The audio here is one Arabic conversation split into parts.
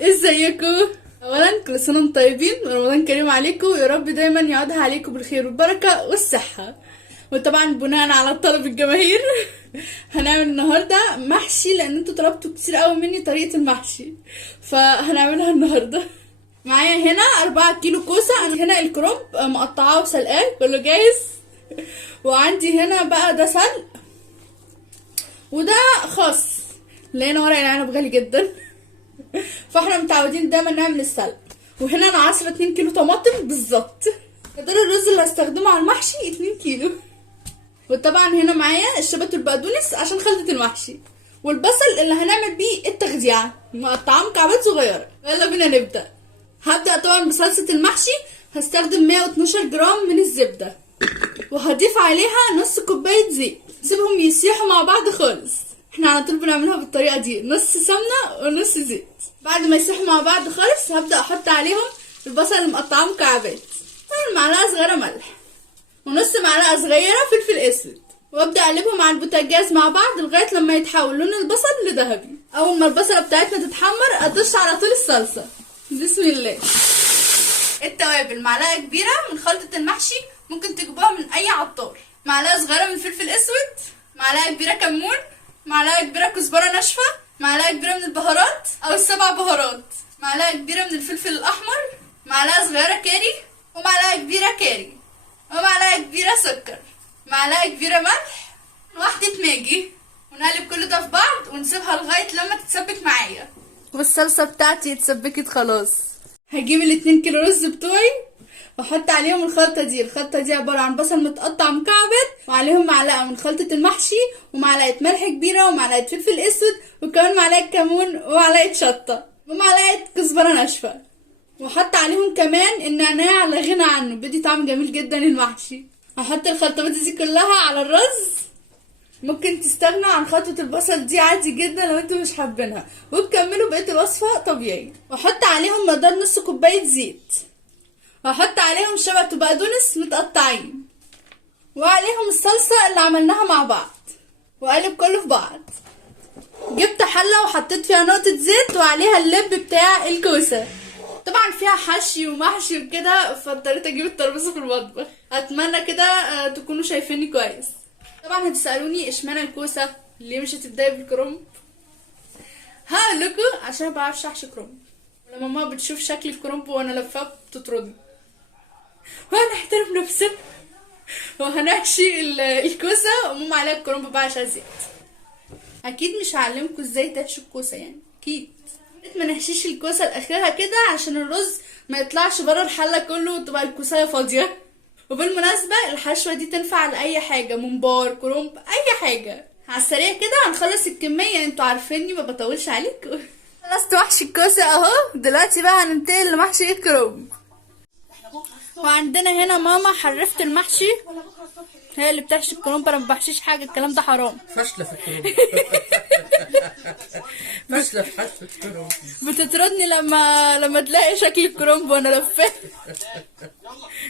ازيكم؟ اولا كل سنه وانتم طيبين، رمضان كريم عليكم، ويا رب دايما يعودها عليكم بالخير والبركه والصحه. وطبعا بناء على طلب الجماهير هنعمل النهارده محشي، لان انتوا طلبتوا كتير قوي مني طريقه المحشي، فهنعملها النهارده. معايا هنا 4 كيلو كوسه، انا هنا الكرنب مقطعاه وسلقاه كله جاهز، وعندي هنا بقى ده سلق وده خاص لان ورق العنب غالي جدا فاحنا متعودين دايما نعمل السلق. وهنا انا عصره 2 كيلو طماطم بالظبط. مقدار الرز اللي هستخدمه على المحشي 2 كيلو. وطبعا هنا معايا الشبت والبقدونس عشان خلطه المحشي، والبصل اللي هنعمل بيه التخديعه مقطعاه مكعبات صغيره. يلا بينا نبدا. هبدا طبعا بصلصه المحشي، هستخدم 112 جرام من الزبده، وهضيف عليها نص كوبايه زيت، سيبهم يسيحوا مع بعض خالص. احنا على طول بنعملها بالطريقه دي، نص سمنه ونص زيت. بعد ما يسيحوا مع بعض خالص هبدا احط عليهم البصل اللي مقطعاه مكعبات، معلقه صغيره ملح، ونص معلقه صغيره فلفل اسود، وابدا اقلبهم على البوتاجاز مع بعض لغايه لما يتحول لون البصل لذهبي. اول ما البصله بتاعتنا تتحمر ادش على طول الصلصه. بسم الله. التوابل معلقه كبيره من خلطه المحشي، ممكن تجيبوها من اي عطار، معلقه صغيره من فلفل اسود، معلقه كبيره كمون، معلقه كبيره كزبره ناشفه، معلقه كبيره من البهارات او ال7 بهارات، معلقه كبيره من الفلفل الاحمر، معلقه صغيره كاري، ومعلقه كبيره كاري، ومعلقه كبيره سكر، معلقه كبيره ملح، واحده ماجي. ونقلب كل ده في بعض ونسيبها لغايه لما تتسبك معايا. والصلصه بتاعتي اتسبكت خلاص. هجيب ال2 كيلو رز بتوعي واحط عليهم الخلطه دي. الخلطه دي عباره عن بصل متقطع مكعبات، وعليهم معلقه من خلطه المحشي، ومعلقه ملح كبيره، ومعلقه فلفل اسود، وكمان معلقه كمون، ومعلقه شطه، ومعلقه كزبره ناشفه. واحط عليهم كمان النعناع لا غنى عنه، بيدي طعم جميل جدا المحشي. هحط الخلطات دي كلها على الرز. ممكن تستغنوا عن خلطه البصل دي عادي جدا لو انتوا مش حابينها، وتكملوا بقيه الوصفه طبيعي. واحط عليهم مقدار نص كوبايه زيت، وهحط عليهم شبت وبقدونس متقطعين، وعليهم الصلصه اللي عملناها مع بعض، واقلب كله في بعض. جبت حله وحطيت فيها نقطه زيت وعليها اللب بتاع الكوسه. طبعا فيها حشي ومحشي وكده، فاضطريت اجيب الترابيزه في المطبخ. اتمنى كده تكونوا شايفيني كويس. طبعا هتسالوني اشمعنى الكوسه، ليه مش هتبداي بالكرنب؟ هقول لكم عشان ما بعرفش احشي كرنب، ولما ماما بتشوف شكلي في كرنب وانا لفاه بتطردني، وهنحترم نفسنا وهنحشي الكوسه وماما عليها الكرنب بقى عشان زيت. اكيد مش هعلمكم ازاي تحشوا الكوسه يعني، اكيد ما نحشيش الكوسه لاخرها كده عشان الرز ما يطلعش بره الحله كله وتبقى الكوسايه فاضيه. وبالمناسبه الحشوه دي تنفع لاي حاجه، ممبار، كرنب، اي حاجه. على السريع كده هنخلص الكميه، انتوا عارفيني ما بطولش عليكم. خلصت محشي الكوسه اهو، دلوقتي بقى هننتقل لمحشي الكرنب. وعندنا هنا ماما حرفت المحشي، هي اللي بتحشي الكرنب، انا ما بحشيش حاجه، الكلام ده حرام. فاشله في الكرنب. فاشله في حشو الكرنب. بتطردني لما تلاقي شكل الكرنب وانا لفاه.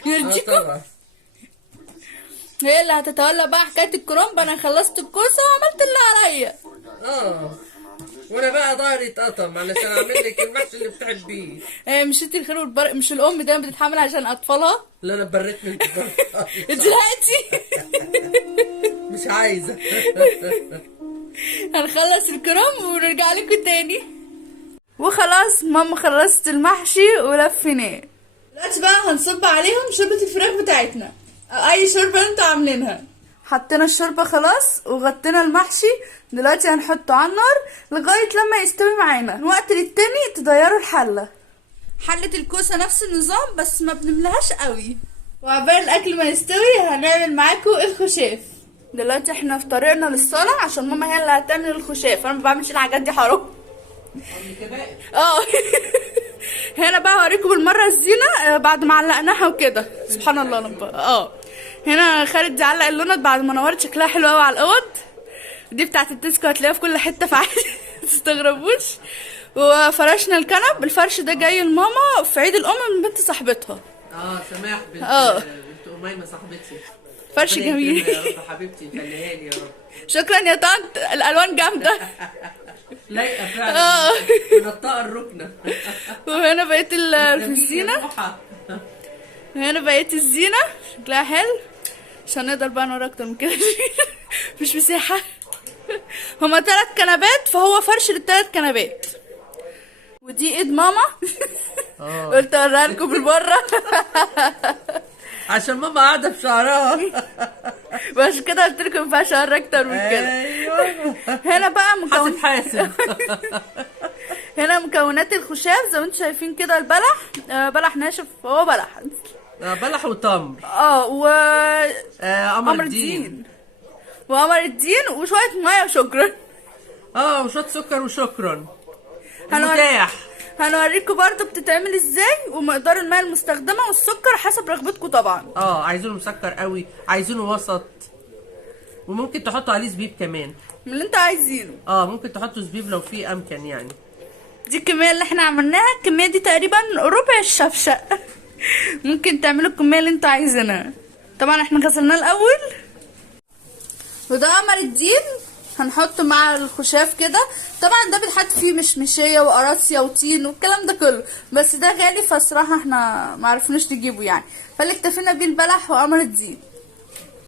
يرضيكم؟ طبعا هي اللي هتتولى بقى حكايه الكرنب. انا خلصت الكوسه وعملت اللي عليا. وانا بقى ضهري اتقطم علشان اعمل لك المحشي اللي بتحبيه. مش انت الخير مش الام دايما بتتحمل عشان اطفالها؟ لا انا بريت منك دلوقتي مش عايزه. هنخلص الكرنب ونرجع لكم تاني. وخلاص ماما خلصت المحشي ولفيناه. دلوقتي بقى هنصب عليهم شوربه الفراخ بتاعتنا، اي شوربه انتوا عاملينها. حطينا الشوربه خلاص وغطينا المحشي، دلوقتي هنحطه على النار لغايه لما يستوي معانا. من وقت للتاني تغيروا الحله. حله الكوسه نفس النظام بس ما بنملاهاش قوي. وعبال الاكل ما يستوي هنعمل معاكم الخشاف. دلوقتي احنا في طريقنا للصلاه عشان ماما هي اللي هتعمل الخشاف، انا ما بعملش الحاجات دي حرام. هنا بقى هوريكم بالمره الزينه بعد ما علقناها وكده. سبحان الله لما هنا خالد دي علق اللونات بعد ما نورت، شكلها حلو قوي على الاوض. دي بتاعت التسكو، هتلاقيها في كل حته فعادي متستغربوش. وفرشنا الكنب، الفرش ده جاي لماما في عيد الام من بنت صاحبتها. سماح بنت اميمه صاحبتي. فرش جميل يا رب حبيبتي، خليها لي يا رب. شكرا يا طنط، الالوان جامده. لايقه فعلا. منطقه الركنه. وهنا بقية الزينة. هنا بقية الزينة شكلها حلو. مش هنقدر بقى نوري اكتر من كده. مش مساحة. هما 3 كنبات، فهو فرش ل3 كنبات. ودي ايد ماما. قلت اوريها لكم بالبره. عشان ماما قاعده بشعرها. وعشان كده قلت لكم ما ينفعش اوري اكتر من كده. ايوه. هنا بقى حاسب. هنا مكونات الخشاف زي ما انتم شايفين كده. البلح بلح ناشف، هو بلح. بلح وتمر. قمر الدين. وقمر الدين وشويه ميه وشكرا. وشويه سكر وشكرا. متاح. هنوريكم برضو بتتعمل ازاي ومقدار الماء المستخدمه والسكر حسب رغبتكم طبعا. عايزينه مسكر قوي، عايزينه وسط، وممكن تحطوا عليه زبيب كمان من اللي انتوا عايزينه. ممكن تحطوا زبيب لو في امكن يعني. دي الكميه اللي احنا عملناها. الكميه دي تقريبا ربع الشفشق. ممكن تعملوا الكميه اللي انتوا عايزينها. طبعا احنا غسلناه الاول. وده قمر الدين هنحطه مع الخشاف كده. طبعا ده بيتحط فيه مشمشيه وقراصيا وطين والكلام ده كله، بس ده غالي فالصراحه احنا معرفناش نجيبه يعني، فاللي اكتفينا بيه البلح وقمر الدين.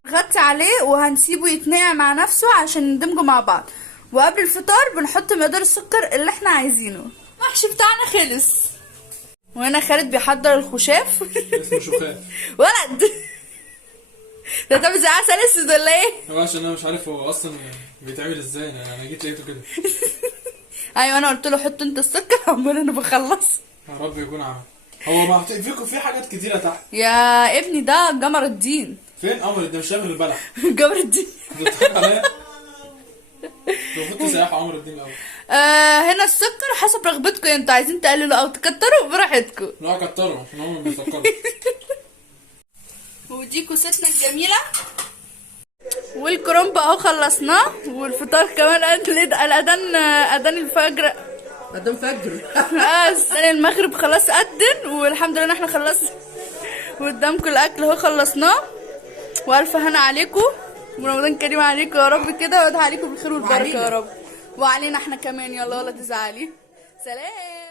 نغطي عليه وهنسيبه يتنقع مع نفسه عشان يندمجوا مع بعض. وقبل الفطار بنحط مقدار السكر اللي احنا عايزينه. المحشي بتاعنا خلص. وهنا خالد بيحضر الخشاف. اسمه شوفان. ولد ده طب زي عسل اسود ولا ايه؟ هو عشان انا مش عارف هو اصلا بيتعمل ازاي. انا جيت لقيته كده. ايوه انا قلت له حط انت السكر. عمال انا بخلص. يا رب يكون عمل. هو ما فيكم في حاجات كتيره تحت. يا ابني ده قمر الدين. فين قمر الدين؟ مش شايف البلح. قمر الدين. بتضحك عليا. المفروض تسيحوا قمر الدين الاول. هنا السكر حسب رغبتكم، انتوا عايزين تقللوا او تكتروا براحتكم. لا كتروا عشان هم بيفكروا. ودي كوستنا الجميله والكرنب اهو خلصناه. والفطار كمان اذان الفجر. اذان فجر. المغرب خلاص اذن والحمد لله ان احنا خلصنا. وقدامكم الاكل اهو خلصناه. والف هنا عليكم ورمضان كريم عليكم يا رب كده، وادعي عليكم بالخير والبركه يا رب. وعلينا احنا كمان. يلا ولا تزعلي. سلام.